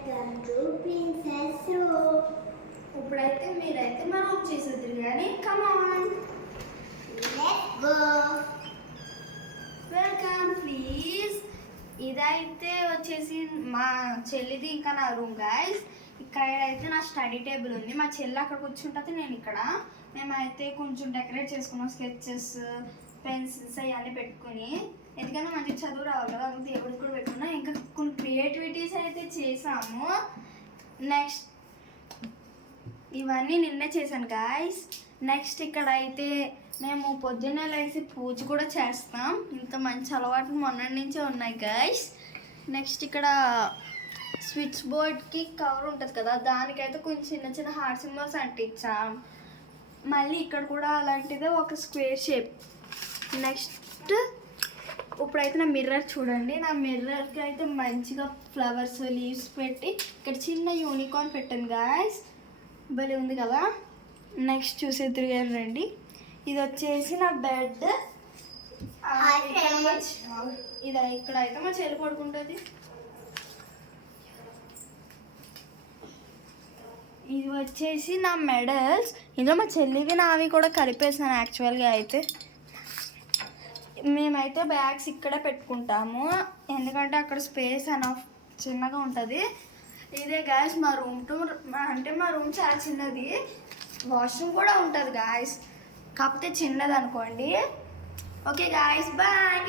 Welcome to princess room. ఇప్పుడైతే మీరైతే మా రూమ్ చేసేద్దరు కానీ come on let's go. Welcome please. ఇదైతే వచ్చేసి మా చెల్లిది ఇంకా నా రూమ్ గైస్. ఇక్కడ అయితే నా స్టడీ టేబుల్ ఉంది, మా చెల్లి అక్కడ కూర్చుంటుంది, నేను ఇక్కడ. మేమైతే కొంచెం డెకరేట్ చేసుకున్నాం, స్కెచెస్ పెన్సిల్స్ అవన్నీ పెట్టుకుని, ఎందుకంటే మంచి చదువు రావాలి కదా, అది దేవుడికి కూడా పెట్టుకున్నాం. ఇంకా కొన్ని క్రియేటివిటీస్ అయితే చేసాము. నెక్స్ట్ ఇవన్నీ నిన్నే చేశాను గాయస్. నెక్స్ట్ ఇక్కడ అయితే మేము పొద్దున్నే లేచి పూజ కూడా చేస్తాం. ఇంత మంచి అలవాట్లు మొన్నటి నుంచే ఉన్నాయి గాయస్. నెక్స్ట్ ఇక్కడ స్విచ్ బోర్డ్కి కవర్ ఉంటుంది కదా, దానికైతే కొంచెం చిన్న చిన్న హార్ట్ సింబల్స్ అంటించాం. మళ్ళీ ఇక్కడ కూడా అలాంటిదే ఒక స్క్వేర్ షేప్. నెక్స్ట్ ఇప్పుడైతే నా మిర్రర్ చూడండి, నా మిర్రర్కి అయితే మంచిగా ఫ్లవర్స్ లీవ్స్ పెట్టి ఇక్కడ చిన్న యూనికార్న్ పెట్టాను గాయస్, భలే ఉంది కదా. నెక్స్ట్ చూసేద్దరు కానీ రండి, ఇది వచ్చేసి నా బెడ్. ఇది ఇక్కడ అయితే మా చెల్లి పడుకుంటుంది. ఇది వచ్చేసి నా మెడల్స్, ఇందులో మా చెల్లివి నావి కూడా కలిపేసాను యాక్చువల్గా. అయితే మేమైతే బ్యాగ్స్ ఇక్కడే పెట్టుకుంటాము, ఎందుకంటే అక్కడ స్పేస్ అనఫ్ చిన్నగా ఉంటుంది. ఇదే గాయస్ మా రూమ్ టూర్. అంటే మా రూమ్ చాలా చిన్నది, వాష్రూమ్ కూడా ఉంటుంది గాయస్, కాకపోతే చిన్నది అనుకోండి. Okay guys, bye.